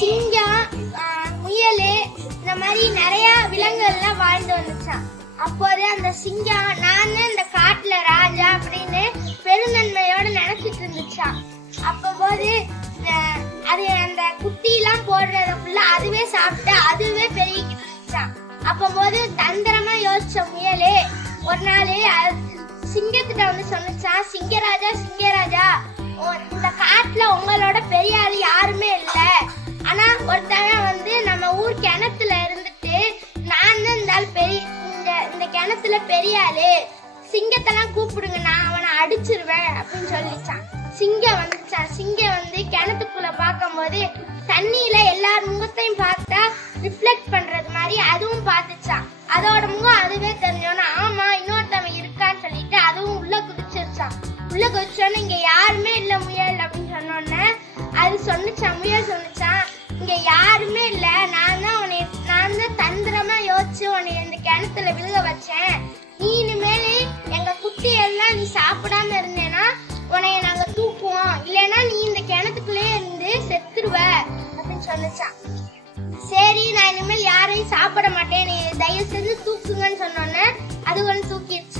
சிங்கம், முயல், இந்த மாதிரி நிறைய விலங்குகள்லாம் வாழ்ந்து வந்துச்சான். அப்போது அந்த சிங்கம் நான் இந்த காட்டுல ராஜா அப்படின்னு பெருந்தன்மையோட நினைச்சிட்டு இருந்துச்சான். அப்போது அது அந்த குட்டிலாம் போடுறத ஃபுல்லா அதுவே சாப்பிட்டு அதுவே பெருகிக்கிட்டு இருந்துச்சான். அப்போது தந்திரமா யோசிச்ச முயலே ஒரு நாள் சிங்கத்திட்ட வந்து சொன்னிச்சான், சிங்கராஜா சிங்கராஜா, இந்த காட்டுல உங்களோட பெரிய ஆள் யாருமே இல்ல. ஆனா ஒருத்தவன் வந்து நம்ம ஊர் கிணத்துல இருந்துட்டு நான் தான் இந்த கிணத்துல பெரிய ஆளு, சிங்கத்தெல்லாம் கூப்பிடுங்க, நான் அவனை அடிச்சிருவேன் அப்படின்னு சொல்லிச்சான். சிங்கம் வந்துச்சான். சிங்கம் வந்து கிணத்துக்குள்ள பார்க்கும் போது தண்ணியில எல்லார் முகத்தையும் பார்த்தா ரிஃப்ளெக்ட் பண்றது மாதிரி அதுவும் பார்த்துச்சான். அதோட முகம் அதுவே தெரிஞ்சோன்னா ஆமா இன்னொருத்தவன் இருக்கான்னு சொல்லிட்டு அதுவும் உள்ள குதிச்சிருச்சான். உள்ள குதிச்சோன்னு இங்க யாருமே இல்ல முயல் அப்படின்னு சொன்னோன்னே அது சொன்னிச்சான், முயல் சொன்னிச்சான், இங்க யாருமே இல்ல, நான் தான் தந்திரமா யோசிச்சு உன்னை இந்த கிணத்துல விழுக வச்சேன். நீ இனிமேல் எங்க குட்டி எல்லாம் நீ சாப்பிடாம இருந்தேன்னா உன்னைய நாங்க தூக்குவோம், இல்லைன்னா நீ இந்த கிணத்துக்குள்ளே இருந்து செத்துருவ அப்படின்னு சொன்னிச்சான். சரி நான் இனிமேல் யாரையும் சாப்பிட மாட்டேன், நீ தயவு செஞ்சு தூக்குங்கன்னு சொன்னோன்னே அது ஒன்று தூக்கிடுச்சு.